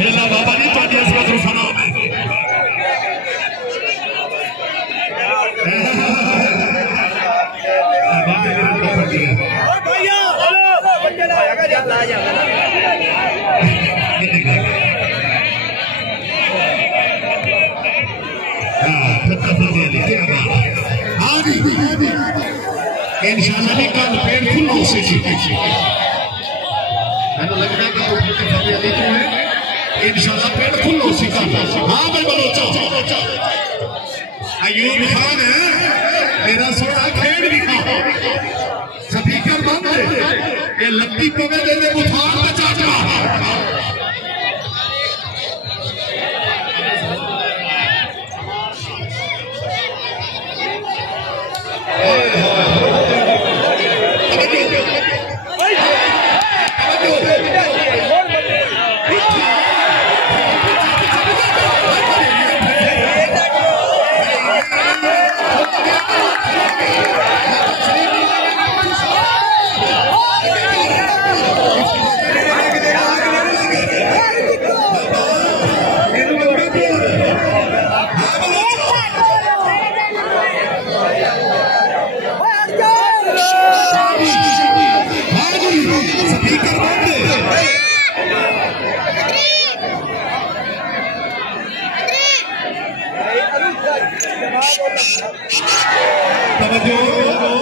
शेला बाबा जी तो इसका तो सलाम है। इंशाल्लाह भी कल पेड़ फुल्लों से मैंने लगता है कि इंशाल्लाह पेड़ फुल्लों से हाँ मैं बलोचा अयूब खान है मेरा सोना खेड़ भी खाओ स्पीकर बंद है ये लत्ती पवे दे बुखार का चाचा तवज्जो